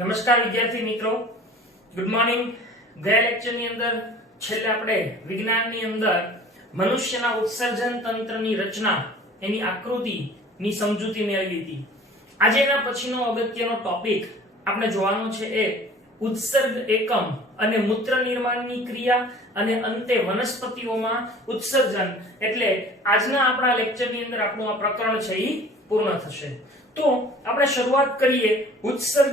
નમસ્કાર વિદ્યાર્થી મિત્રો, ગુડ મોર્નિંગ। ગયા લેક્ચરની અંદર છેલ્લે આપણે વિજ્ઞાનની અંદર મનુષ્યના ઉત્સર્જન તંત્રની રચના, એની આકૃતિની સમજૂતી મેળવી હતી। આજે એના પછીનો અગત્યનો ટોપિક આપણે જોવાનો છે એ ઉત્સર્ગ એકમ અને મૂત્ર નિર્માણની ક્રિયા અને અંતે વનસ્પતિઓમાં ઉત્સર્જન। એટલે આજના આપણા લેક્ચરની અંદર આપણું આ પ્રકરણ છે એ પૂર્ણ થશે। તો આપણે શરૂઆત કરીએ ઉત્સર્ગ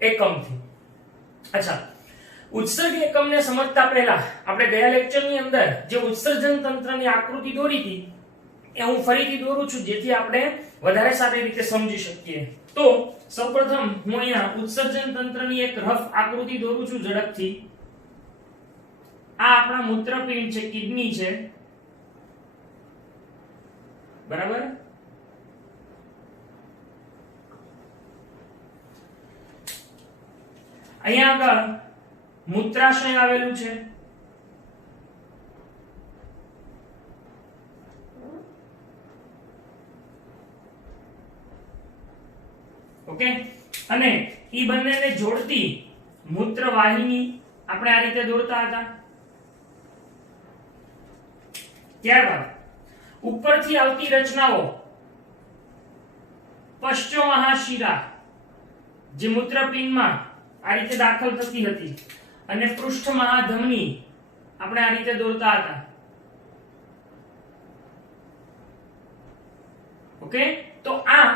એકમથી। અચ્છા, ઉત્સર્ગ એકમને સમજતા પહેલા આપણે ગયા લેક્ચરની અંદર જે ઉત્સર્જન તંત્રની આકૃતિ દોરી હતી એ હું ફરીથી દોરું છું જેથી આપણે વધારે સારી રીતે સમજી શકીએ। તો સૌપ્રથમ હું અહીંયા ઉત્સર્જન તંત્રની એક રફ આકૃતિ દોરું છું ઝડપથી। આ આપણા મૂત્રપિંડ છે, કિડની છે, બરાબર। અહીંયા આગળ મૂત્રાશય આવેલું છે, ઓકે। અને ઈ બંનેને જોડતી મૂત્રવાહિની આપણે આ રીતે દોરતા હતા। ત્યારબાદ ઉપરથી આવતી રચનાઓ પશ્ચમહાશિરા જે મૂત્રપિંડમાં આ રીતે દાખલ થતી હતી અને પૃષ્ઠ મહાધમની આપણે આ રીતે દોરતા હતા, ઓકે। તો આ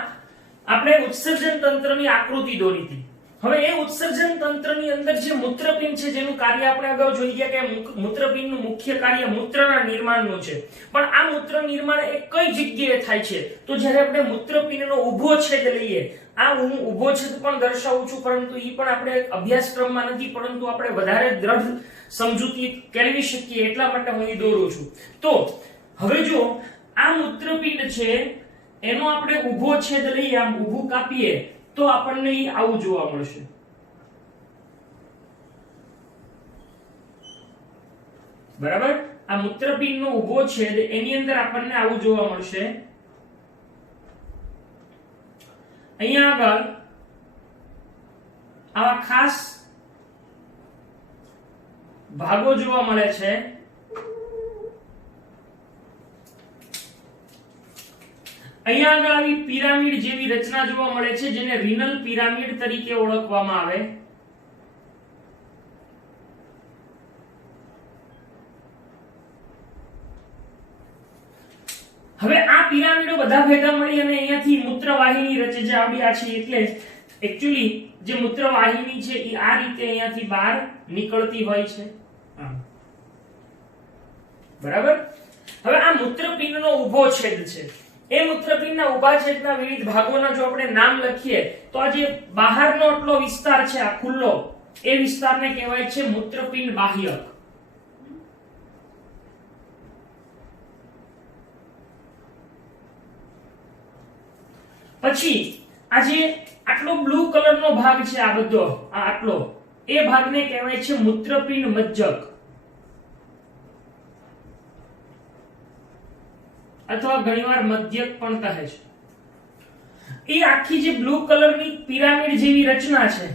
આપણે ઉત્સર્જન તંત્રની આકૃતિ દોરી હતી। હવે એ ઉત્સર્જન તંત્રની અંદર જે મૂત્રપિંડ છે જેનું કાર્ય આપણે અગાઉ જોઈ ગયા કે મૂત્રપિંડનું મુખ્ય કાર્ય મૂત્રના નિર્માણનું છે, પણ આ મૂત્ર નિર્માણ એ કઈ જગ્યાએ થાય છે? તો જ્યારે આપણે મૂત્રપિંડનો ઊભો છેદ લઈએ, આ હું ઊભો છેદ પણ દર્શાવું છું, પરંતુ ઈ પણ આપણે અભ્યાસક્રમમાં નથી, પરંતુ આપણે વધારે દ્રઢ સમજૂતી કેળવી શકીએ એટલા માટે હું ઈ દોરું છું। તો હવે જો આ મૂત્રપિંડ છે એનો આપણે ઊભો છેદ લઈએ, આમ ઊભું કાપીએ તો આપણને ઈ આવું જોવા મળશે, બરાબર। આ મૂત્રપિંડનો ઊભો છેદ એની અંદર આપણને આવું જોવા મળશે। અહીંયા આગળ આવા ખાસ ભાગો જોવા મળે છે। અહીંયા આગળ આવી પિરામિડ જેવી રચના જોવા મળે છે જેને રીનલ પિરામિડ તરીકે ઓળખવામાં આવે। હવે આ પિરામિડો બધા ભેગા મળી અને અહીંયાથી મૂત્રવાહિની રચે છે, આવડી આ છે। એટલે એક્ચ્યુઅલી જે મૂત્રવાહિની છે એ આ રીતે અહીંયાથી બહાર નીકળતી હોય છે, બરાબર। હવે આ મૂત્રપિંડનો ઊભો છેદ છે, એ મૂત્રપિંડના ઊભા છેદના વિવિધ ભાગોના જો આપણે નામ લખીએ તો આ જે બહારનો આટલો વિસ્તાર છે આ ખુલ્લો, એ વિસ્તારને કહેવાય છે મૂત્રપિંડ બાહ્યક। પછી આ જે આટલો બ્લુ કલરનો ભાગ છે, આ બધો આ આટલો, એ ભાગને કહેવાય છે મૂત્રપિંડ મજ્જક અથવા ઘણીવાર મધ્યક પણ કહે છે। એ આખી જે બ્લુ કલરની પિરામિડ જેવી રચના છે,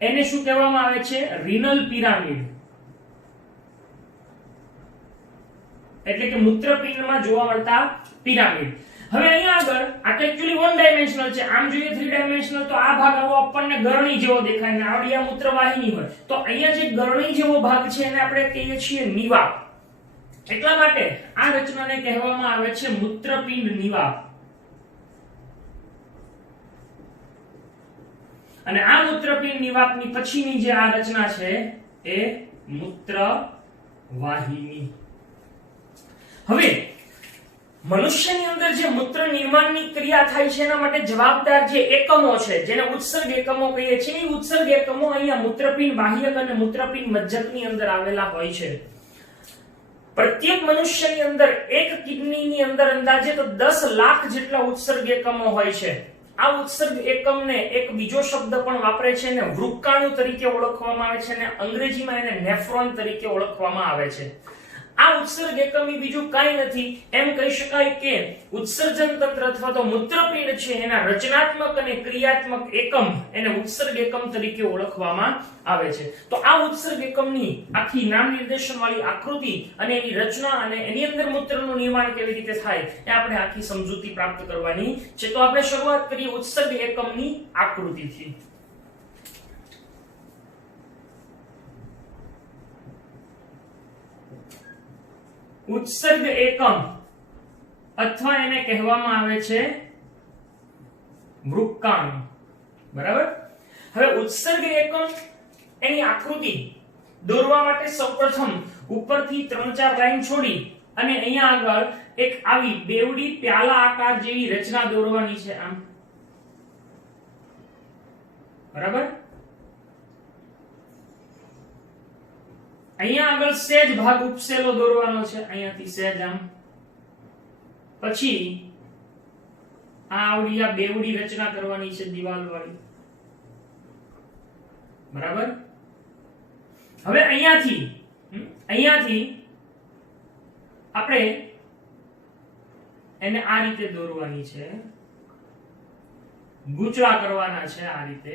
એને શું કહેવામાં આવે છે? રીનલ પિરામિડ, એટલે કે મૂત્રપિંડમાં જોવા મળતા પિરામિડ। હવે અહીંયા આગળ આ તો એક્ચ્યુઅલી વન ડાયમેન્શનલ છે, આમ જોઈએ થ્રી ડાયમેન્શનલ તો આ ભાગ આવો આપણને ગરણી જેવો દેખાય ને આવડી આ મૂત્રવાહિની હોય, તો અહીંયા જે ગરણી જેવો ભાગ છે એને આપણે કહીએ છીએ નિવાપ। એટલા માટે આ રચનાને કહેવામાં આવે છે મૂત્રપિંડ નિવાપ। અને આ મૂત્રપિંડ નિવાપની પછીની જે આ રચના છે એ મૂત્રવાહિની। હવે મનુષ્યની અંદર જે મૂત્ર નિર્માણની ક્રિયા થાય છે એના માટે જવાબદાર જે એકમો છે જેને ઉત્સર્ગ એકમો કહીએ છીએ, એ ઉત્સર્ગ એકમો અહીંયા મૂત્રપિંડ બાહ્યક અને મૂત્રપિંડ મજ્જકની અંદર આવેલા હોય છે। પ્રત્યેક મનુષ્યની અંદર એક કિડનીની અંદર અંદાજે તો 10 લાખ જેટલા ઉત્સર્ગ એકમો હોય છે। આ ઉત્સર્ગ એકમને એક બીજો શબ્દ પણ વાપરે છે અને વૃક્કાણુ તરીકે ઓળખવામાં આવે છે અને અંગ્રેજીમાં એને નેફ્રોન તરીકે ઓળખવામાં આવે છે। આ ઉત્સર્ગ એકમની બીજું કાંઈ નથી. એમ કહી શકાય કે ઉત્સર્જન તંત્ર અથવા તો મૂત્રપિંડ છે એના રચનાત્મક અને ક્રિયાત્મક એકમ એને ઉત્સર્ગ એકમ તરીકે ઓળખવામાં આવે છે. તો આ ઉત્સર્ગ એકમની આખી નામ નિર્દેશન વાળી આકૃતિ અને એની રચના અને એની અંદર મૂત્રનું નિર્માણ કેવી રીતે થાય એ આપણે આખી સમજૂતી પ્રાપ્ત કરવાની છે. તો આપણે શરૂઆત કરીએ ઉત્સર્ગ એકમની આકૃતિથી. ઉત્સર્ગ એકમ અથવા એને કહેવામાં આવે છે વૃક્કાણુ. બરાબર. હવે ઉત્સર્ગ એકમ એની આકૃતિ દોરવા માટે સૌપ્રથમ ઉપરથી 3-4 લાઈન છોડી અને અહીંયા આગળ એક આવી બેવડી પ્યાલા આકાર જેવી રચના દોરવાની છે. આમ બરાબર. અહીંયા આગળ સહેજ ભાગ ઉપસેલો દોરવાનો છે, અહીંયાથી સહેજ આમ. પછી આ આવડી આ બેવડી રચના કરવાની છે દિવાલ વાળી. બરાબર. હવે અહીંયાથી આપણે એને આ રીતે દોરવાની છે, ગૂંચળા કરવાના છે આ રીતે.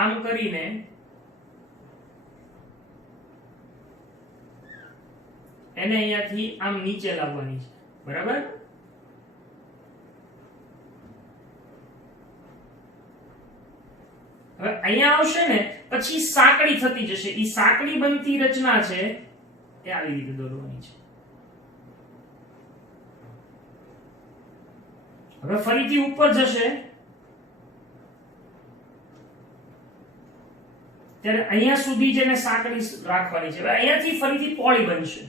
આમ કરીને એને અહીંયાથી આમ નીચે લાવવાની છે. બરાબર. હવે અહીંયા આવશે ને પછી સાંકડી થતી જશે. ઈ સાંકડી બનતી રચના છે એ આવી રીતે દોરવાની છે. હવે ફરીથી ઉપર જશે ત્યારે અહીંયા સુધી જેને સાંકડી રાખવાની છે. અહીંયાથી ફરીથી પોળી બનશે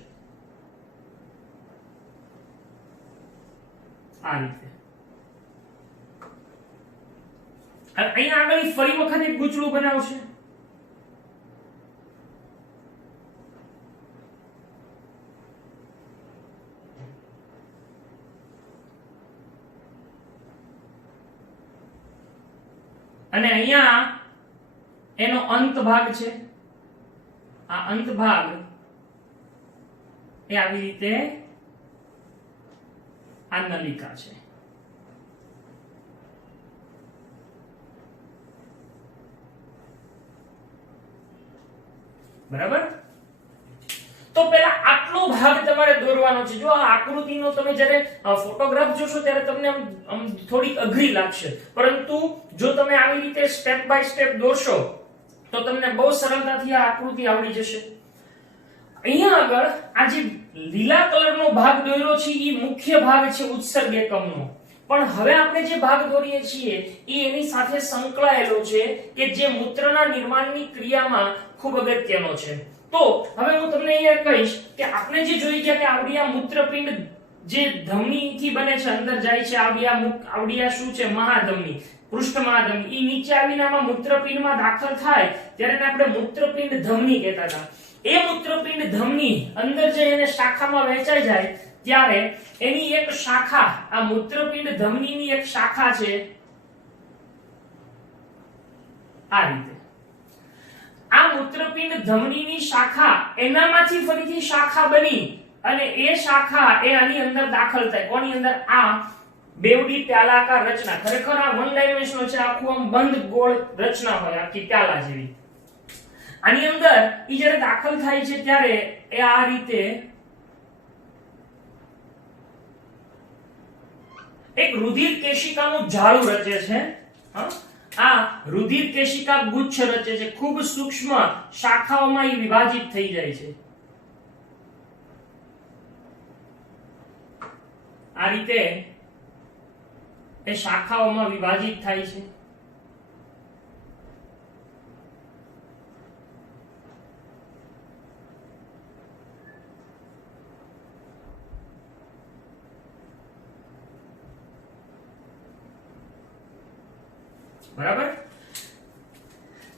આ રીતે. અહીંયા આગળ ફરી વખત એક ગૂંચળું બનાવશે. અને અહીંયા એનો અંત ભાગ છે. આ અંત ભાગ એ આવી રીતે આ નલિકા છે. બરાબર. તો પેલા આટલો ભાગ તમારે દોરવાનો છે. જો આ આકૃતિનો તમે જ્યારે ફોટોગ્રાફ જોશો ત્યારે તમને આમ થોડી અઘરી લાગશે, પરંતુ જો તમે આવી રીતે સ્ટેપ બાય સ્ટેપ દોરશો તો તમને બહુ સરળતાથી આ આકૃતિ આવડી જશે. અહીંયા આગળ આ જે લીલા કલરનો ભાગ દોર્યો છે એ મુખ્ય ભાગ છે ઉત્સર્ગ એકમનો. પણ હવે આપણે જે ભાગ દોરીએ છીએ એ એની સાથે સંકળાયેલો છે કે જે મૂત્રના નિર્માણની ક્રિયામાં ખૂબ અગત્યનો છે. તો હવે હું તમને અહીંયા કહીશ કે આપણે જે જોઈ ગયા કે આવડિયા મૂત્રપિંડ જે ધમનીથી બને છે, અંદર જાય છે. આવડિયા શું છે? મહાધમની, પૃષ્ઠ મહાધમની. ઈ નીચે આવીને આમાં મૂત્રપિંડમાં દાખલ થાય ત્યારે આપણે મૂત્રપિંડ ધમની કહેતા હતા. એ મૂત્રપિંડ ધમની અંદર જઈ અને શાખામાં વહેંચાઈ જાય ત્યારે એની એક શાખા, આ મૂત્રપિંડ ધમનીની એક શાખા છે આ રીતે. આ મૂત્રપિંડ ધમનીની શાખા એનામાંથી ફરીથી શાખા બની અને એ શાખા એ આની અંદર દાખલ થાય. કોની અંદર? આ બેવડી પ્યાલાકાર રચના. ખરેખર આ વન ડાયમેન્શનલ છે, આખું આમ બંધ ગોળ રચના હોય આખી પ્યાલા જેવી. આની અંદર ઈ જ્યારે દાખલ થાય છે ત્યારે એ આ રીતે એક રુધિર કેશિકાનું જાળું રચે છે. આ રુધિર કેશિકા ગુચ્છ રચે છે. ખૂબ સૂક્ષ્મ શાખાઓમાં ઈ વિભાજિત થઈ જાય છે. આ રીતે એ શાખાઓમાં વિભાજિત થાય છે. બરાબર.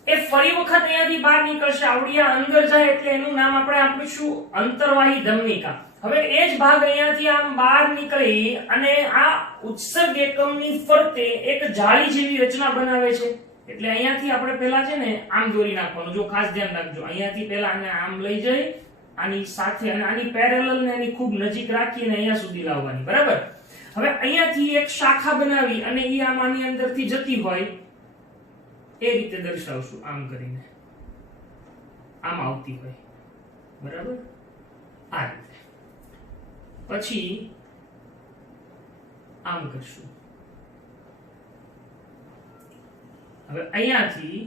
એ ફરી વખત અહીંયાથી બહાર નીકળશે, આવડી આ અંદર જાય એટલે એનું નામ આપણે આપીશું અંતર્વાહી ધમનિકા. હવે એ જ ભાગ અહીંયાથી આમ બહાર નીકળી અને આ ઉત્સર્ગ એકમની ફરતે એક જાળી જેવી રચના બનાવે છે. એટલે અહીંયાથી આપણે પહેલા છે ને આમ દોરી નાખવાનું. જો ખાસ ધ્યાન રાખજો, અહીંયાથી પહેલા આને આમ લઈ જઈ આની સાથે અને આની પેરેલલ ને એની ખૂબ નજીક રાખીને અહીંયા સુધી લાવવાની. બરાબર. હવે અહીંયાથી એક શાખા બનાવી અને એ આમ આની અંદરથી જતી હોય એ રીતે દર્શાવશું. આમ કરીને આમ આવતી હોય. બરાબર. આ રીતે પછી આમ કરશું. હવે અહીંયાથી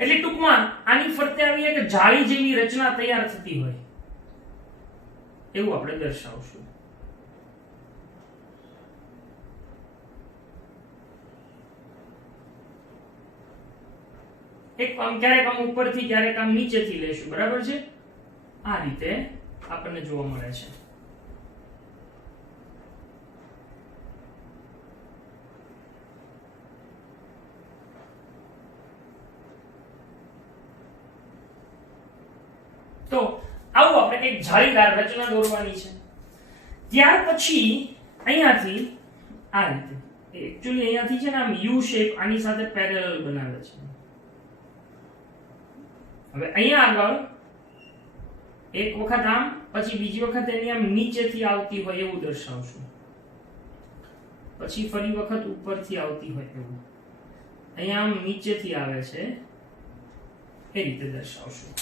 એટલે ટૂંકમાં આની ફરતે આવી એક જાળી જેવી રચના તૈયાર થતી હોય એવું આપણે દર્શાવશું. એક આમ ક્યારેક આમ ઉપરથી ક્યારેક આમ નીચેથી લેશું. બરાબર છે. આ રીતે આપણને જોવા મળે છે. તો આવું આપણે એક જાળીદાર રચના દોરવાની છે. ત્યાર પછી અહીંયાથી આ રીતે એકચ્યુઅલી અહીંયાથી છે ને આમ યુ શેપ આની સાથે પેરેલલ બનાવે છે. હવે અહીંયા આગળ એક વખત આમ પછી બીજી વખત એની આમ નીચેથી આવતી હોય એવું દર્શાવશું. પછી ફરી વખત ઉપરથી આવતી હોય એવું. અહીંયા આમ નીચેથી આવે છે એ રીતે દર્શાવશું.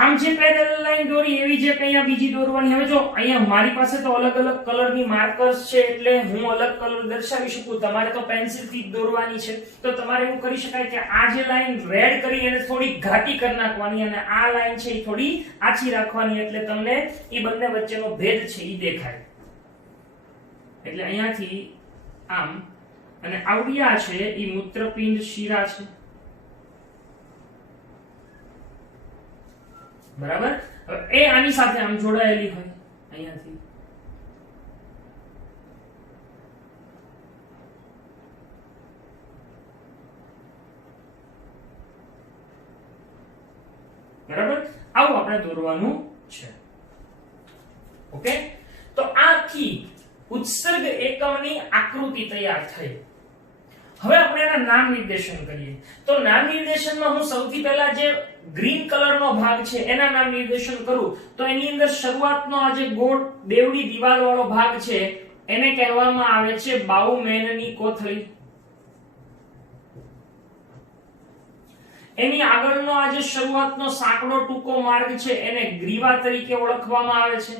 આમ જે પેરેલલ લાઈન દોરી એવી જે અહીંયા બીજી દોરવાની. હવે જો અહીંયા મારી પાસે તો અલગ અલગ કલરની માર્કર્સ છે એટલે હું અલગ કલર દર્શાવી શકું. તમારે તો પેન્સિલથી જ દોરવાની છે. તો તમારે એવું કરી શકાય કે આ જે લાઈન રેડ કરી એને થોડી ઘાટી કરી નાખવાની અને આ લાઈન છે એ થોડી આછી રાખવાની એટલે તમને એ બંને વચ્ચેનો ભેદ છે એ દેખાય. એટલે અહીંયાથી આમ અને આવડિયા છે એ મૂત્રપિંડ શિરા છે. બરાબર. હવે એ આની સાથે આમ જોડાયેલી હોય અહીંયાથી. બરાબર. આવું આપણે દોરવાનું છે. ઓકે. તો આથી ઉત્સર્ગ એકમની આકૃતિ તૈયાર થઈ. હવે આપણે એના નામ નિર્દેશન કરીએ. તો નામ નિર્દેશનમાં હું સૌથી પહેલા જે ગ્રીન કલરનો ભાગ છે એના નામ નિર્દેશન કરું તો એની અંદર શરૂઆતનો આ જે ગોળ બેવડી દિવાલ વાળો ભાગ છે એને કહેવામાં આવે છે બાઉમેનની કોથળી. એની આગળનો આ જે શરૂઆતનો સાંકડો ટૂંકો માર્ગ છે એને ગ્રીવા તરીકે ઓળખવામાં આવે છે.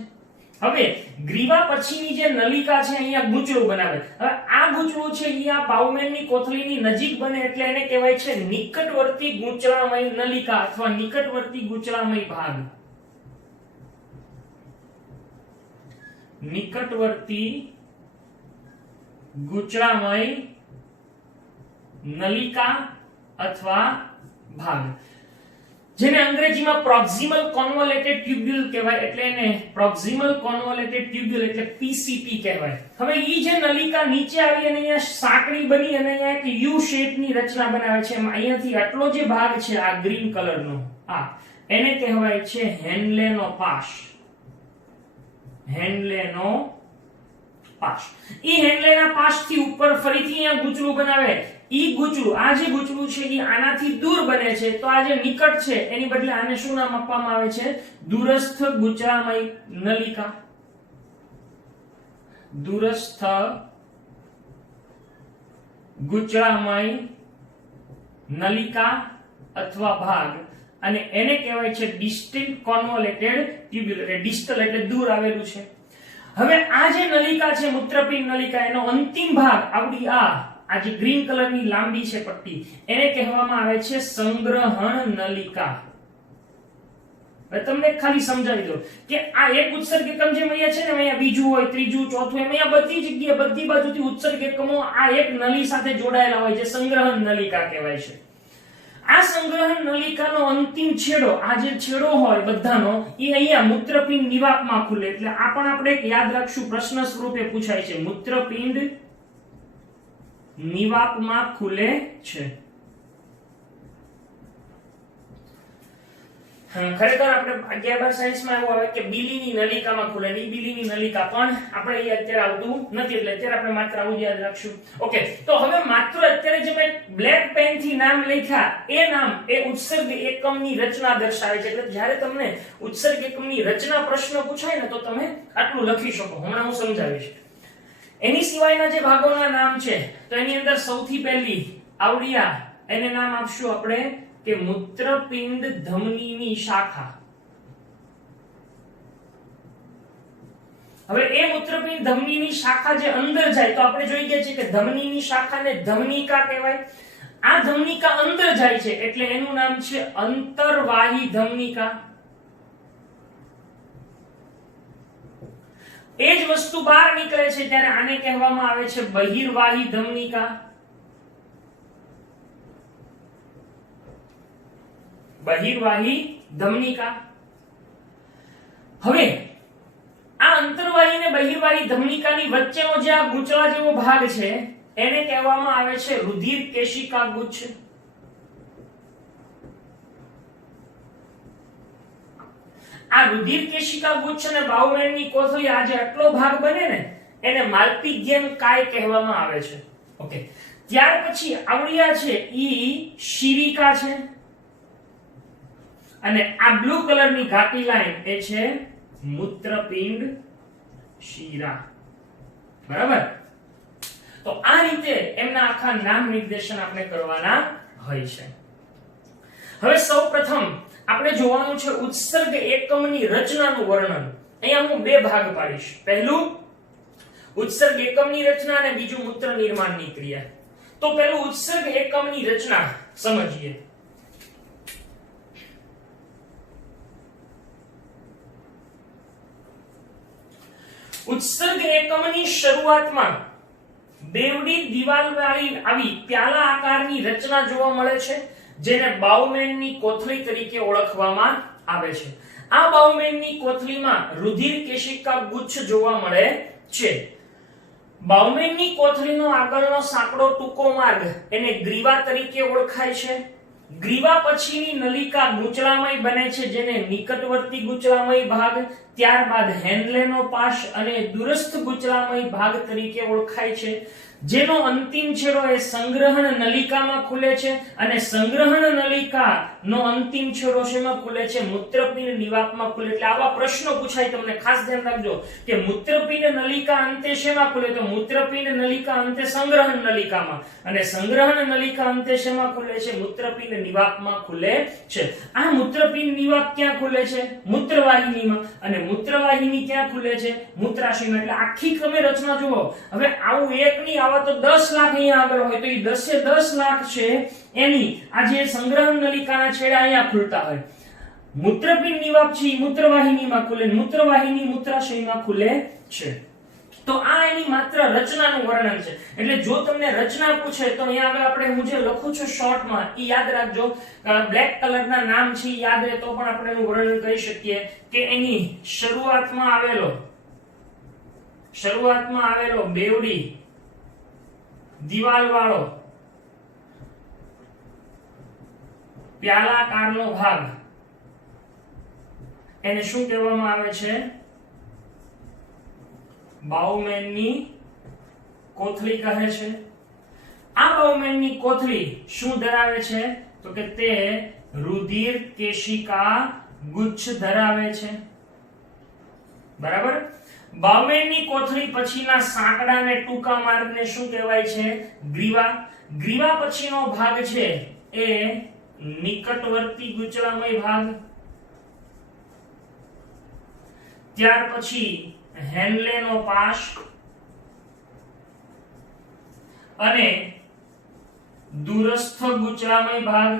હવે ગ્રીવા પછીની જે નલિકા છે અહીંયા ગૂંચળું બનાવે. હવે આ ગૂંચળું છે એ આ બાઉમેનની કોથળીની નજીક બને એટલે એને કહેવાય છે નિકટવર્તી ગૂંચળામય નલિકા અથવા નિકટવર્તી ગૂંચળામય ભાગ. નિકટવર્તી ગૂંચળામય નલિકા અથવા ભાગ જેને અંગ્રેજીમાં પ્રોક્સિમલ કોન્વોલ્યુટેડ ટ્યુબ્યુલ કહેવાય. એટલે એને પ્રોક્સિમલ કોન્વોલ્યુટેડ ટ્યુબ્યુલ એટલે પીસીટી કહેવાય. હવે ઈ જે નલિકા નીચે આવી અને અહીંયા સાંકડી બની અને અહીંયા એક યુ શેપની રચના બનાવે છે. અહીંયાથી આટલો જે ભાગ છે આ ગ્રીન કલરનો આ એને કહેવાય છે હેન્લેનો પાશ. હેન્લેનો પાશ. ઈ હેન્લેના પાશથી ઉપર ફરીથી અહીંયા ગૂંચળું બનાવે. ઈ ગૂંચળું આ જે ગૂંચળું છે એ આનાથી દૂર બને છે તો આ જે નિકટ છે એની બદલે આને શું નામ આપવામાં આવે છે? દૂરસ્થ ગૂંચળામય નલિકા. દૂરસ્થ ગૂંચળામય નલિકા અથવા ભાગ અને એને કહેવાય છે ડિસ્ટન્ટ કોન્વોલ્યુટેડ ટ્યુબ્યુલ. એટલે ડિસ્ટલ એટલે દૂર આવેલું છે. હવે આ જે નલિકા છે મૂત્રપિંડ નલિકા એનો અંતિમ ભાગ આવડી આ જે ગ્રીન કલરની લાંબી છે પટ્ટી એને કહેવામાં આવે છે સંગ્રહણ નલિકા. હવે તમને ખાલી સમજાવી દો કે આ એક ઉત્સર્ગ એકમ જેમ અહીંયા છે ને અહીંયા બીજું હોય ત્રીજું ચોથું એમ અહીંયા બધી જગ્યાએ બધી બાજુથી ઉત્સર્ગ એકમો આ એક નળી સાથે જોડાયેલા હોય જે સંગ્રહણ નલિકા કહેવાય છે. આ સંગ્રહણ નલિકાનો અંતિમ છેડો આ જે છેડો હોય બધાનો એ અહીંયા મૂત્રપિંડ નિવાપમાં ખુલે. એટલે આ પણ આપણે યાદ રાખશું, પ્રશ્ન સ્વરૂપે પૂછાય છે. મૂત્રપિંડ નિવાપમાં ખુલે છે. ખરેખર આપણે 11-12 સાયન્સમાં એવું આવે કે બીલીની નલિકામાં ખુલે. ની બીલીની નલિકા પણ આપણે એ અત્યારે આવતું નથી, એટલે અત્યારે આપણે માત્ર આવું યાદ રાખશું. ઓકે, તો હવે માત્ર અત્યારે જે મેં બ્લેક પેન થી નામ લખ્યા એ નામ એ ઉત્સર્ગ એકમની રચના દર્શાવે છે. એટલે જ્યારે તમને ઉત્સર્ગ એકમની રચના પ્રશ્ન પૂછાય ને તો તમે આટલું લખી શકો. હમણાં હું સમજાવીશ. એની સિવાયના જે ભાગોના નામ છે તો એની અંદર સૌથી પહેલી આવડિયા, એને નામ આપશું આપણે કે મૂત્રપિંડ ધમનીની શાખા. હવે એ મૂત્રપિંડ ધમનીની શાખા જે અંદર જાય તો આપણે જોઈ ગયા છે કે ધમનીની શાખાને ધમનિકા કહેવાય. આ ધમનિકા અંદર જાય છે એટલે એનું નામ છે અંતર્વાહી ધમનિકા. એ જ વસ્તુ બહાર નીકળે છે ત્યારે આને કહેવામાં આવે છે બહિર્વાહી ધમનિકા. બહિર્વાહી ધમનિકા. હવે આ અંતર્વાહી ને બહિર્વાહી ધમનિકાની વચ્ચેનો જે આ ગૂંચળા જેવો ભાગ છે એને કહેવામાં આવે છે રુધિર કેશિકા ગુચ્છ. આ રુધિર કેશિકા ગુચ્છ અને બાઉમેનની કોથળી આ જે આટલો ભાગ બને ને એને માલ્પિઘિયન કાય કહેવામાં આવે છે. ઓકે, ત્યાર પછી આવડિયા છે ઈ શિરિકા છે અને આ બ્લુ કલરની ઘાટી લાઈન એ છે મૂત્રપિંડ શિરા. બરાબર? તો આ રીતે એમના આખા નામ નિર્દેશન આપણે કરવાના હોય છે. હવે સૌપ્રથમ આપણે જોવાનું છે ઉત્સર્ગ એકમની રચનાનું વર્ણન. અહીંયા હું બે ભાગ પાડીશ. પહેલું ઉત્સર્ગ એકમની રચના અને બીજું મૂત્ર નિર્માણની ક્રિયા. તો પહેલું ઉત્સર્ગ એકમની રચના સમજીએ. ઉત્સર્ગ એકમની શરૂઆતમાં બેવડી દિવાલવાળી આવી પ્યાલા આકારની રચના જોવા મળે છે જેને બાઉમેનની કોથળી તરીકે ઓળખવામાં આવે છે. આ બાઉમેનની કોથળીમાં રુધિર કેશિકા ગુચ્છ જોવા મળે છે. બાઉમેનની કોથળીનો આગળનો સાંકડો ટૂંકો માર્ગ એને ગ્રીવા તરીકે ઓળખાય છે. ગ્રીવા પછીની નલિકા ગૂંચળામય બને છે જેને નિકટવર્તી ગૂંચળામય ભાગ, ત્યારબાદ હેન્ડલેનો પાશ અને દૂરસ્થ ગૂંચળામય ભાગ તરીકે ઓળખાય છે. જેનો અંતિમ છેડો એ સંગ્રહણ નલિકામાં ખુલે છે અને સંગ્રહણ નલિકાનો અંતિમ છેડો શેમાં ખુલે છે? મૂત્રપિંડ નિવાપમાં ખુલે. એટલે આવા પ્રશ્નો પૂછાય તમને, ખાસ ધ્યાન રાખજો કે મૂત્રપિંડ નલિકા અંતે શેમાં ખુલે? તો મૂત્રપિંડ નલિકા અંતે સંગ્રહણ નલિકામાં, અને સંગ્રહણ નલિકા અંતે શેમાં ખુલે છે? મૂત્રપિંડ નિવાપમાં ખુલે છે. આ મૂત્રપિંડ નિવાપ ક્યાં ખુલે છે? મૂત્રવાહિનીમાં. અને મૂત્રવાહિની ક્યાં ખુલે છે? મૂત્રાશયમાં. એટલે આખી તમે રચના જુઓ. હવે આવું એક ની આવા તો 10 લાખ અહીંયા આગળ હોય તો એ 10 લાખ છે એની આ જે સંગ્રહણ નલિકાના છેડા અહીંયા ખુલતા હોય. મૂત્રપિંડ નિવાપ છે મૂત્રવાહિનીમાં ખુલે, મૂત્રવાહિની મૂત્રાશયમાં ખુલે છે. તો આ એની માત્ર રચનાનું વર્ણન છે. એટલે જો તમને રચના પૂછે તો અહીંયા આગળ આપણે હું જે લખું છું શોર્ટમાં એ યાદ રાખજો. બ્લેક કલરના નામ છે યાદ રહે તો પણ આપણે એનું વર્ણન કરી શકીએ કે એની શરૂઆતમાં આવેલો બેવડી દિવાલ વાળો પ્યાલાકારનો ભાગ એને શું કહેવામાં આવે છે? બાઉમેનની કોથળી કહે છે. આ બાઉમેનની કોથળી શું ધરાવે છે? તો કે તે રુધિર કેશિકા ગુચ્છ ધરાવે છે. બરાબર? બાઉમેનની કોથળી પછીના સાંકડાને ટૂંકા માર્ગને શું કહેવાય છે? ગ્રીવા. ગ્રીવા પછીનો ભાગ છે એ નિકટવર્તી ગૂંચળામય ભાગ, ત્યાર પછી હેન્ડલેનો પાશ અને દૂરસ્થ ગૂંચળામય ભાગ.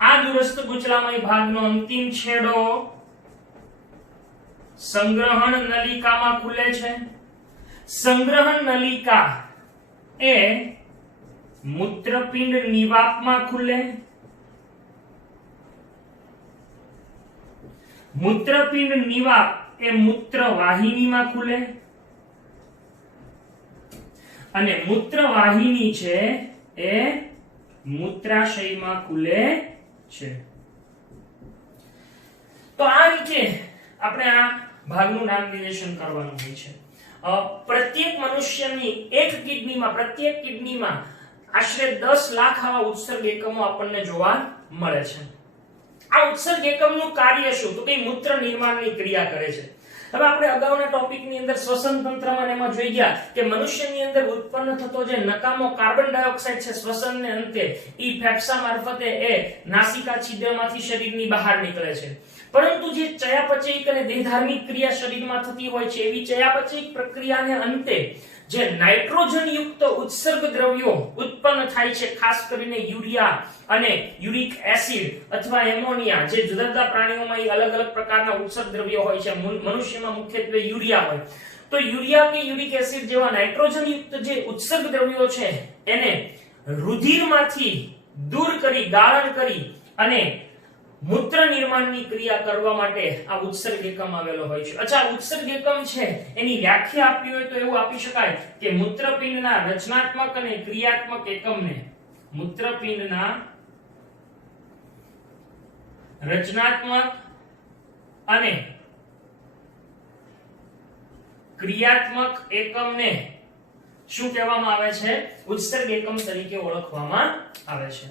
આ દૂરસ્થ ગૂંચળામય ભાગનો અંતિમ છેડો સંગ્રહણ નલિકામાં ખુલે છે. સંગ્રહણ નલિકા એ મૂત્રપિંડ નિવાપમાં ખુલે. મૂત્રપિંડ નિવાપ એ મૂત્રવાહિનીમાં ખુલે. અને મૂત્રવાહિની છે એ મૂત્રાશયમાં ખુલે છે. તો આ રીતે આપણે આ ભાગનું નામ નિર્દેશન કરવાનું હોય છે. પ્રત્યેક મનુષ્યની એક કિડનીમાં આશરે 10 લાખ આવા ઉત્સર્ગ એકમો આપણને જોવા મળે છે. આ ઉત્સર્ગ એકમનું કાર્ય શું? તો કે મૂત્ર નિર્માણની ક્રિયા કરે છે. હવે આપણે અગાઉના ટોપિકની અંદર શ્વસન તંત્રમાં એમાં જોઈ ગયા કે મનુષ્યની અંદર ઉત્પન્ન થતો જે નકામો કાર્બન ડાયોક્સાઇડ છે શ્વસનને અંતે ઈ ફેફસા મારફતે એ નાસિકા છિદ્રમાંથી શરીરની બહાર નીકળે છે. પરંતુ જે ચયાપચયિક અને દેહધાર્મિક ક્રિયા શરીરમાં થતી હોય છે એવી ચયાપચયિક પ્રક્રિયાને અંતે જે નાઇટ્રોજન યુક્ત ઉત્સર્ગ દ્રવ્યો ઉત્પન્ન થાય છે, ખાસ કરીને યુરિયા અને યુરિક એસિડ અથવા એમોનિયા, જે જુદા જુદા પ્રાણીઓમાં અલગ અલગ પ્રકારના ઉત્સર્ગ દ્રવ્યો હોય છે. મનુષ્યમાં મુખ્યત્વે યુરિયા હોય. તો યુરિયા કે યુરિક એસિડ જેવા નાઇટ્રોજન યુક્ત જે ઉત્સર્ગ દ્રવ્યો છે એને રુધિરમાંથી દૂર કરી, ગાળણ કરી અને મૂત્ર નિર્માણની ક્રિયા કરવા માટે આ ઉત્સર્ગ એકમ આવેલો હોય છે. અચ્છા, ઉત્સર્ગ એકમ છે એની વ્યાખ્યા આપવી હોય તો એવું આપી શકાય કે મૂત્રપિંડના રચનાત્મક અને ક્રિયાત્મક એકમને મૂત્રપિંડના રચનાત્મક અને ક્રિયાત્મક એકમને શું કહેવામાં આવે છે? ઉત્સર્ગ એકમ તરીકે ઓળખવામાં આવે છે.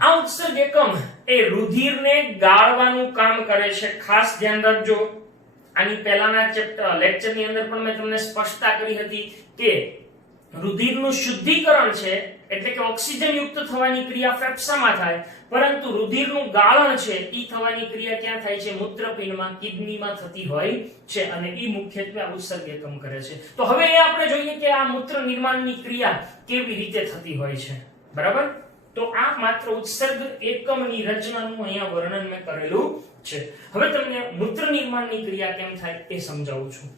આ ઉત્સર્ગ એકમ એ રુધિરને ગાળવાનું કામ કરે છે. ખાસ ધ્યાન રાખજો, આની પહેલાના લેક્ચરની અંદર પણ મેં તમને સ્પષ્ટતા કરી હતી કે રુધિરનું શુદ્ધિકરણ છે એટલે કે ઓક્સિજન યુક્ત થવાની ક્રિયા ફેફસામાં થાય, પરંતુ રુધિરનું ગાળણ છે ઈ થવાની ક્રિયા ક્યાં થાય છે? મૂત્રપિંડમાં, કિડનીમાં થતી હોય છે અને ઈ મુખ્યત્વે આ ઉત્સર્ગ એકમ કરે છે. તો હવે એ આપણે જોઈએ કે આ મૂત્ર નિર્માણની ક્રિયા કેવી રીતે થતી હોય છે. બરાબર? તો આ માત્ર ઉત્સર્ગ એકમની રચનાનું અહીંયા વર્ણન મેં કરેલું છે. હવે તમને મૂત્ર નિર્માણની ક્રિયા કેમ થાય એ સમજાવું છું.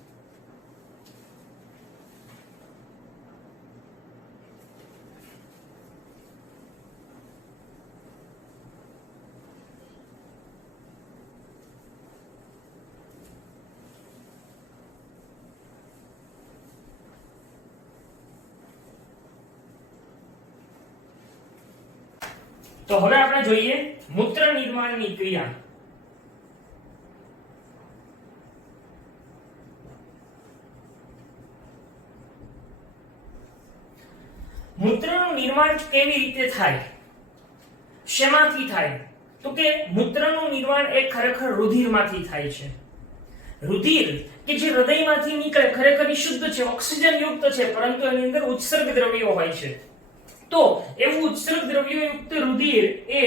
તો હવે આપણે જોઈએ મૂત્ર નિર્માણની ક્રિયા. મૂત્રનું નિર્માણ કેવી રીતે થાય? શેમાંથી થાય? તો કે મૂત્રનું નિર્માણ એ ખરેખર રુધિરમાંથી થાય છે. રુધિર કે જે હૃદયમાંથી નીકળે ખરેખર શુદ્ધ છે, ઓક્સિજન યુક્ત છે, પરંતુ એની અંદર ઉત્સર્ગ દ્રવ્યો હોય છે. તો એવું ઉત્સર્ગ દ્રવ્યો યુક્ત રુધિર એ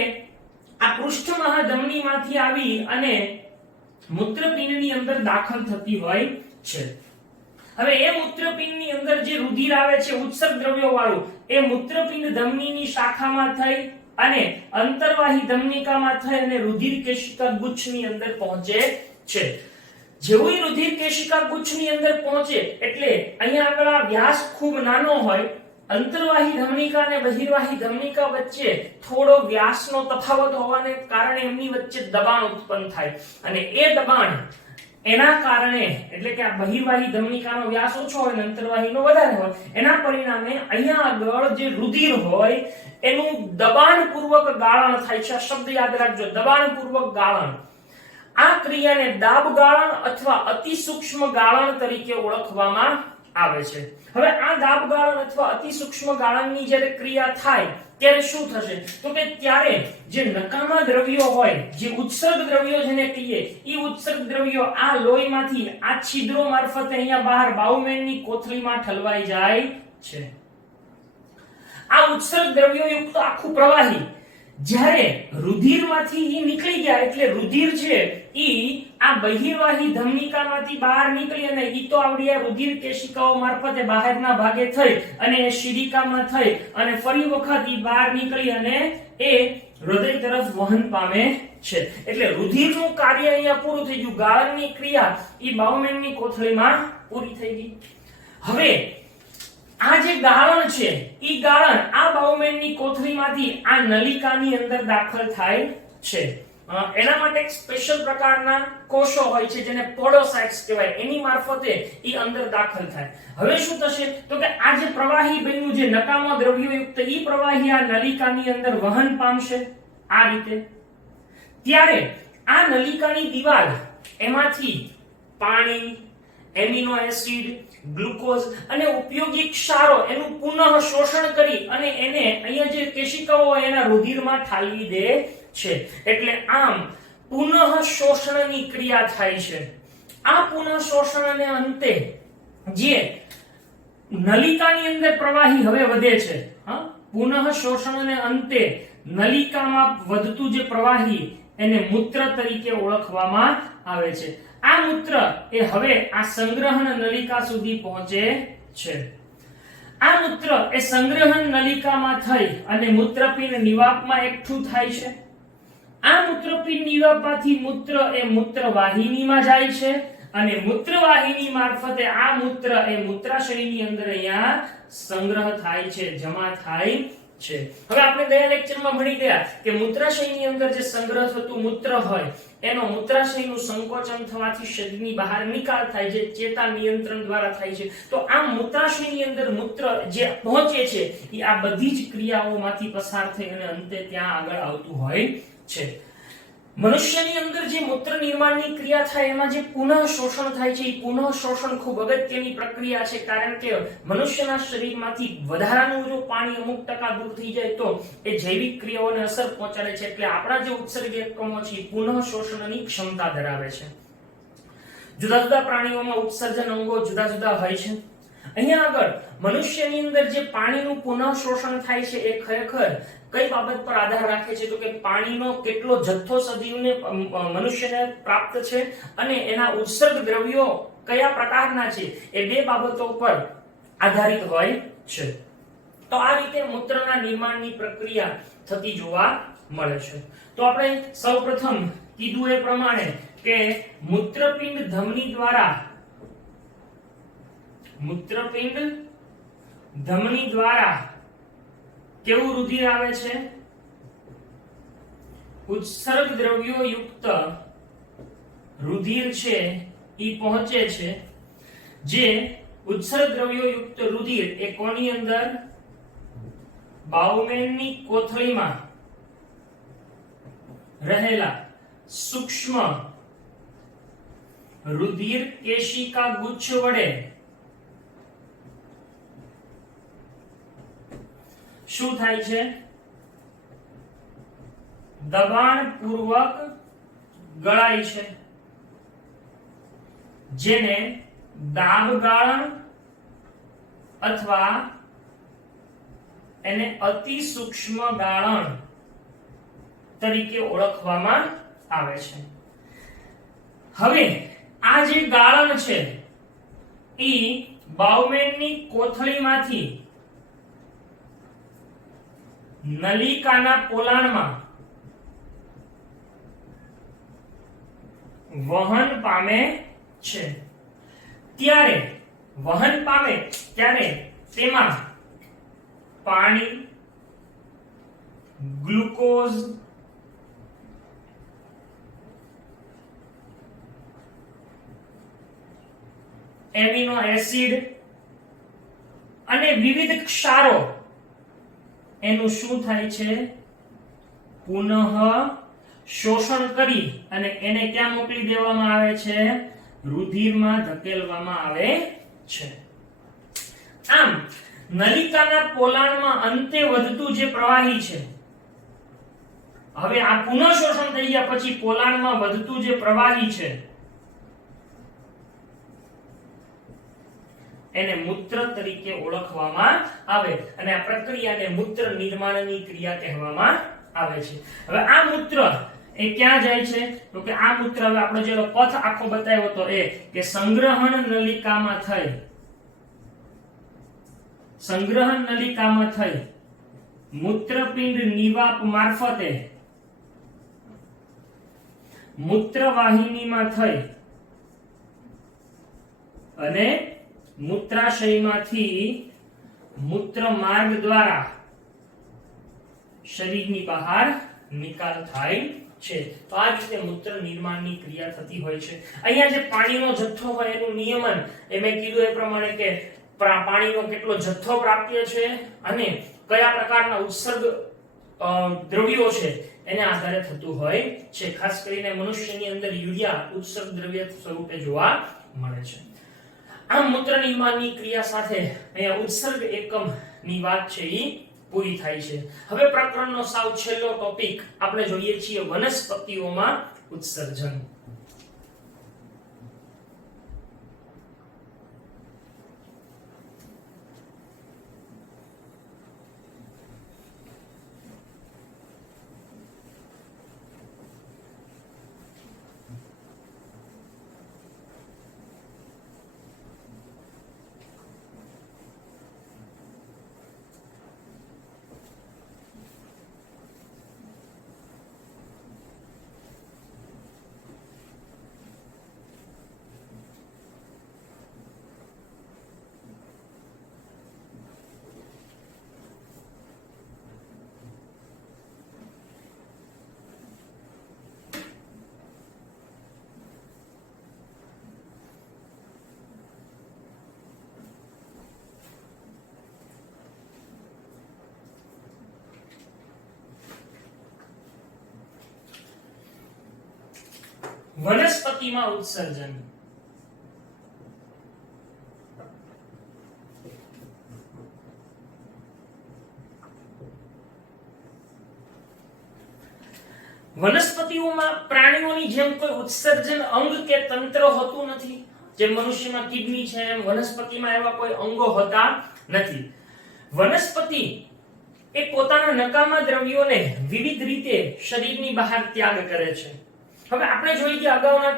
આ પૃષ્ઠ મહાધમનીમાંથી આવી અને મૂત્રપિંડની અંદર દાખલ થતી હોય છે. હવે એ મૂત્રપિંડની અંદર જે રુધિર આવે છે ઉત્સર્ગ દ્રવ્યો વાળું, એ મૂત્રપિંડ ધમનીની શાખામાં થઈ અને અંતર્વાહી ધમનિકામાં થઈ અને રુધિર કેશિકા ગુચ્છની અંદર પહોંચે છે. જેવું રુધિર કેશિકા ગુચ્છની અંદર પહોંચે એટલે અહીંયા આગળ આ વ્યાસ ખૂબ નાનો હોય, અંતર્વાહી ધમનિકા અને બહિર્વાહી ધમનિકા વચ્ચે થોડો વ્યાસનો તફાવત હોવાને કારણે એમની વચ્ચે દબાણ ઉત્પન્ન થાય અને એ દબાણ એના કારણે એટલે કે આ બહિર્વાહી ધમનિકાનો વ્યાસ ઓછો હોય અને અંતર્વાહીનો વધારે હોય, એના પરિણામે અહીંયા આગળ જે રુધિર હોય એનું દબાણપૂર્વક ગાળણ થાય છે. આ શબ્દ યાદ રાખજો, દબાણપૂર્વક ગાળણ. આ ક્રિયાને દાબ ગાળણ અથવા અતિ સૂક્ષ્મ ગાળણ તરીકે ઓળખવામાં આવે છે. હવે આ દાબ ગાળણ અથવા અતિ સૂક્ષ્મ ગાળણની જ્યારે ક્રિયા થાય ત્યારે શું થશે? તો કે ત્યારે જે નકામા દ્રવ્યો હોય, જે ઉત્સર્ગ દ્રવ્યો જેને કહીએ, એ ઉત્સર્ગ દ્રવ્યો આ લોહીમાંથી આ છિદ્રો મારફતે અહીંયા બહાર બાઉમેનની કોથળીમાં ઠલવાઈ જાય છે. આ ઉત્સર્ગ દ્રવ્યો યુક્ત આખું પ્રવાહી જ્યારે રુધિરમાંથી ઈ નીકળી ગયા એટલે રુધિર છે ઈ આ બહિર્વાહી ધમનિકામાંથી બહાર નીકળી અને ઈ તો આવડી રુધિર કેશિકાઓ મારફતે બહારના ભાગે થઈ અને એ શિરિકામાં થઈ અને ફરી વખત ઈ બહાર નીકળી અને એ હૃદય તરફ વહન પામે છે. એટલે રુધિરનું કાર્ય અહીંયા પૂરું થઈ ગયું, ગાળણની ક્રિયા ઈ બાઉમેનની કોથળીમાં પૂરી થઈ ગઈ. હવે આ જે ગાળણ છે ઈ ગાળણ આ બાઉમેનની કોથળીમાંથી આ નલિકાની અંદર દાખલ થાય છે એના માટે એક સ્પેશિયલ પ્રકારના કોષો હોય છે જેને પોડોસાઇટ્સ કહેવાય, એની મારફતે ઈ અંદર દાખલ થાય. હવે શું થશે તો કે આ જે પ્રવાહી બન્યું, જે નકામા દ્રવ્યોયુક્ત ઈ પ્રવાહી આ નલિકાની અંદર વહન પામશે આ રીતે. ત્યારે આ નલિકાની દિવાલ એમાંથી પાણી, એમિનો એસિડ, ગ્લુકોઝ અને ઉપયોગી ક્ષારો એનું પુનઃ શોષણ કરી અને એને અહીંયા જે કેશિકાઓ હોય એના રુધિરમાં ઠાલવી દે છે. એટલે આમ પુનઃ શોષણની ક્રિયા થાય છે. આ પુનઃ શોષણને અંતે જે નલિકાની અંદર પ્રવાહી હવે વધે છે, પુનઃ શોષણને અંતે નલિકામાં વધતું જે પ્રવાહી એને મૂત્ર તરીકે ઓળખવામાં આવે છે. આ મૂત્ર એ હવે આ સંગ્રહણ નલિકા સુધી પહોંચે છે. આ મૂત્ર એ સંગ્રહણ નલિકામાં થઈ અને મૂત્રપિંડ નિવાપમાં એકઠું થાય છે. આ મૂત્રપિંડ નિવાપમાંથી મૂત્ર એ મૂત્રવાહિનીમાં જાય છે અને મૂત્રવાહિની મારફતે આ મૂત્ર એ મૂત્રાશયની અંદર અહીંયા સંગ્રહ થાય છે, જમા થાય છે. હવે આપણે ગયા લેક્ચરમાં ભણી ગયા કે મૂત્રાશયની અંદર જે સંગ્રહ થતું મૂત્ર હોય એનો મૂત્રાશયનું સંકોચન થવાથી શરીરની બહાર નિકાલ થાય, જે ચેતા નિયંત્રણ દ્વારા થાય છે. તો આ મૂત્રાશયની અંદર મૂત્ર જે પહોંચે છે એ આ બધી જ ક્રિયાઓમાંથી પસાર થઈ અને અંતે ત્યાં આગળ આવતું હોય છે. મનુષ્યની અંદર જે મૂત્ર નિર્માણની ક્રિયા થાય એમાં જે પુનઃ શોષણ થાય છે, એ પુનઃ શોષણ ખૂબ અગત્યની પ્રક્રિયા છે. કારણ કે મનુષ્યના શરીરમાંથી વધારાનું જો પાણી અમુક ટકા દૂર થઈ જાય તો એ જૈવિક ક્રિયાઓને અસર પહોંચાડે છે. એટલે આપણા જે ઉત્સર્ગી એકમો છે એ પુનઃ શોષણની ક્ષમતા ધરાવે છે. જુદા જુદા પ્રાણીઓમાં ઉત્સર્જન અંગો જુદા જુદા હોય છે. અહીંયા આગળ મનુષ્યની અંદર જે પાણીનું પુનઃ શોષણ થાય છે એ ખરેખર કઈ બાબત પર આધાર રાખે છે તો કે પાણીનો કેટલો જથ્થો સજીવને મનુષ્યને પ્રાપ્ત છે અને એના ઉત્સર્ગ દ્રવ્યો કયા પ્રકારના છે એ બે બાબતો પર આધારિત હોય છે. તો આ રીતે મૂત્રના નિર્માણની પ્રક્રિયા થતી જોવા મળે છે. તો આપણે સૌપ્રથમ કીધું એ પ્રમાણે કે મૂત્રપિંડ ધમની દ્વારા કેવું રુધિર આવે છે? ઉત્સર્ગ દ્રવ્યો યુક્ત રુધિર છે ઈ પહોંચે છે. જે ઉત્સર્ગ દ્રવ્યો યુક્ત રુધિર એ કોની અંદર? બાઉમેનની કોથળીમાં રહેલા સૂક્ષ્મ રુધિર કેશિકા ગુચ્છ વડે શું થાય છે? દબાણ પૂર્વક ગળાય છે, જેને દાબ ગાળણ અથવા એને અતિ સૂક્ષ્મ ગાળણ તરીકે ઓળખવામાં આવે છે. હવે આ જે ગાળણ છે ઈ બાઉમેનની કોથળીમાંથી નલિકાના પોલાણમાં વહન પામે છે. ત્યારે વહન પામે ત્યારે તેમાં પાણી, ગ્લુકોઝ, એમિનો એસિડ અને વિવિધ ક્ષારો એનું શું થાય છે? પુનઃ શોષણ કરી અને એને ક્યાં મોકલી દેવામાં આવે છે? રુધિરમાં ધકેલવામાં આવે છે. આમ નલિકાના પોલાણમાં અંતે વધતું જે પ્રવાહી છે, હવે આ પુનઃ શોષણ થઈ ગયા પછી પોલાણમાં વધતું જે પ્રવાહી છે એને મૂત્ર તરીકે ઓળખવામાં આવે અને આ પ્રક્રિયાને મૂત્ર નિર્માણની ક્રિયા કહેવામાં આવે છે. હવે આ મૂત્ર એ ક્યાં જાય છે તો કે આ મૂત્ર હવે આપણે જેનો પથ આખો બતાવ્યો તો એ કે સંગ્રહણ નલિકામાં થઈ મૂત્રપિંડ નિવાપ મારફતે મૂત્રવાહિનીમાં થઈ અને મૂત્રાશયમાંથી મૂત્ર માર્ગ દ્વારા શરીરની બહાર નિકાલ થાય છે. તો આ રીતે મૂત્ર નિર્માણની ક્રિયા થતી હોય છે. અહીંયા જે પાણીનો જથ્થો હોય એનું નિયમન એ મેં કીધું એ પ્રમાણે કે પાણીનો કેટલો જથ્થો પ્રાપ્ય છે અને કયા પ્રકારના ઉત્સર્ગ દ્રવ્યો છે એને આધારે થતું હોય છે. ખાસ કરીને મનુષ્યની અંદર યુરિયા ઉત્સર્ગ દ્રવ્ય સ્વરૂપે જોવા મળે છે. આમ મૂત્ર નિર્માણની ક્રિયા સાથે અહીંયા ઉત્સર્ગ એકમ ની વાત છે ઈ પૂરી થાય છે. હવે પ્રકરણનો સાવ છેલ્લો ટોપિક આપણે જોઈએ છીએ વનસ્પતિઓમાં ઉત્સર્જન. વનસ્પતિમાં ઉત્સર્જન. વનસ્પતિઓમાં પ્રાણીઓની જેમ કોઈ ઉત્સર્જન અંગ કે તંત્ર હોતું નથી. જેમ મનુષ્યમાં કિડની છે એમ વનસ્પતિમાં એવા કોઈ અંગો હોતા નથી. વનસ્પતિ એ પોતાના નકામા દ્રવ્યોને વિવિધ રીતે શરીરની બહાર ત્યાગ કરે છે. હવે આપણે જોઈ ગયા અગાઉના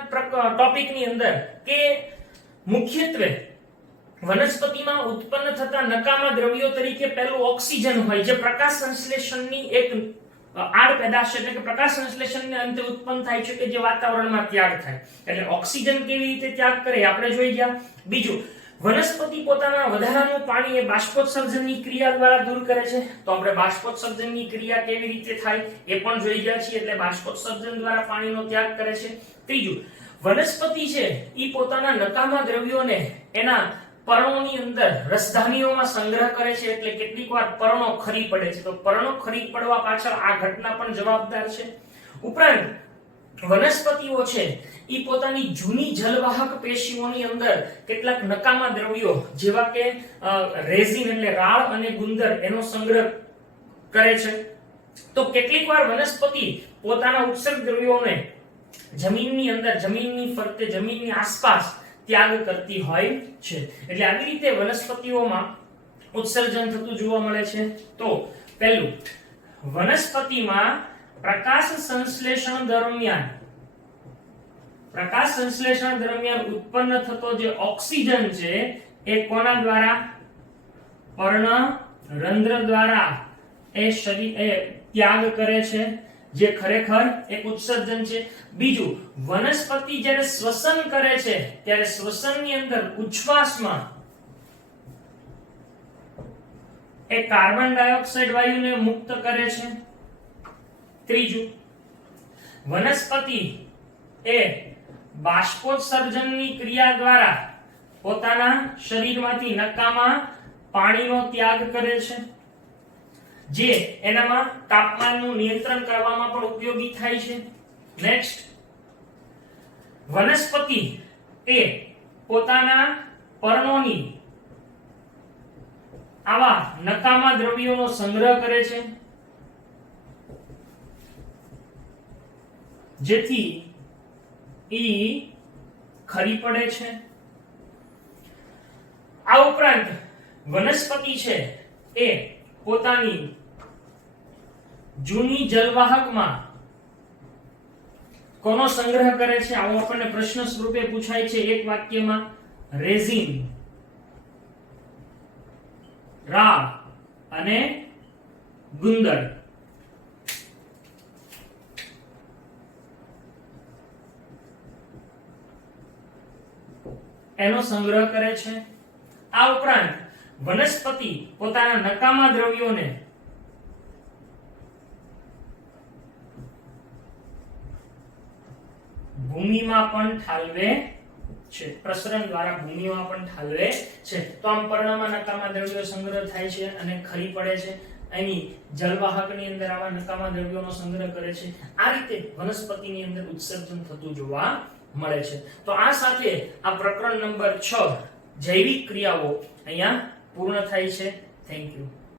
ટોપિકની અંદર કે મુખ્યત્વે વનસ્પતિમાં ઉત્પન્ન થતા નકામા દ્રવ્યો તરીકે પહેલું ઓક્સિજન હોય જે પ્રકાશ સંશ્લેષણની એક આડપેદાશ એટલે કે પ્રકાશ સંશ્લેષણને અંતે ઉત્પન્ન થાય છે કે જે વાતાવરણમાં ત્યાગ થાય. એટલે ઓક્સિજન કેવી રીતે ત્યાગ કરે આપણે જોઈ ગયા. બીજું, વનસ્પતિ પોતાના વધારાનું પાણી એ બાષ્પોત્સર્જનની ક્રિયા દ્વારા દૂર કરે છે. તો આપણે બાષ્પોત્સર્જનની ક્રિયા કેવી રીતે થાય એ પણ જોઈ ગયા છીએ. એટલે બાષ્પોત્સર્જન દ્વારા પાણીનો ત્યાગ કરે છે. ત્રીજું, વનસ્પતિ છે ઈ પોતાના નકામા દ્રવ્યોને એના પર્ણોની અંદર રસધાનીઓમાં સંગ્રહ કરે છે. એટલે કેટલીકવાર પર્ણો ખરી પડે છે. તો પર્ણો ખરી પડવા પાછળ આ ઘટના પણ જવાબદાર છે. ઉપરાંત વનસ્પતિઓ છે ઈ પોતાની જૂની જલવાહક પેશીઓની અંદર કેટલાક નકામા દ્રવ્યો જેવા કે રેઝિન એટલે રાળ અને ગુંદર એનો સંગ્રહ કરે છે. તો કેટલીકવાર વનસ્પતિ પોતાના ઉત્સર્ગ દ્રવ્યોને જમીનની અંદર, જમીનની ફરતે, જમીનની આસપાસ ત્યાગ કરતી હોય છે. એટલે આવી રીતે વનસ્પતિઓમાં ઉત્સર્જન થતું જોવા મળે છે. તો પહેલું, વનસ્પતિમાં પ્રકાશ સંશ્લેષણ દરમિયાન ઉત્પન્ન થતો જે ઓક્સિજન છે એ કોના દ્વારા? પર્ણ રંધ્ર દ્વારા એ ત્યાગ કરે છે, જે ખરેખર એક ઉત્સર્જન છે. બીજું, વનસ્પતિ જ્યારે શ્વસન કરે છે ત્યારે શ્વસનની અંદર ઉચ્છ્વાસમાં એ કાર્બન ડાયોક્સાઇડ વાયુને મુક્ત કરે છે. ત્રીજું, વનસ્પતિ એ બાષ્પોત્સર્જનની ક્રિયા દ્વારા પોતાના શરીરમાંથી નકામા પાણીનો ત્યાગ કરે છે, જે એનામાં તાપમાનનું નિયંત્રણ કરવામાં પણ ઉપયોગી થાય છે. નેક્સ્ટ, વનસ્પતિ એ પોતાના પર્ણોની આવા નકામા દ્રવ્યોનો સંગ્રહ કરે છે, જેથી ઈ ખરી પડે છે. આ ઉપરાંત વનસ્પતિ છે એ પોતાની જૂની જલવાહકમાં કોનો સંગ્રહ કરે છે? આવો આપણને પ્રશ્ન સ્વરૂપે પૂછાય છે એક વાક્યમાં. રેઝિન, રાળ અને ગુંદર એનો સંગ્રહ કરે છે. આ ઉપરાંત વનસ્પતિ પોતાના નકામા દ્રવ્યોને ભૂમિમાં પણ ઠાલવે છે. પ્રસરણ દ્વારા ભૂમિમાં પણ ઠાલવે છે. તો આમ પર્ણમાં નકામા દ્રવ્યો સંગ્રહ થાય છે અને ખરી પડે છે. એની જલવાહકની અંદર આવા નકામા દ્રવ્યોનો સંગ્રહ કરે છે. આ રીતે વનસ્પતિની અંદર ઉત્સર્જન થતું જોવા મળે છે. તો આ સાથે આ પ્રકરણ નંબર 6 જૈવિક ક્રિયાઓ અહીંયા પૂર્ણ થાય છે. Thank you.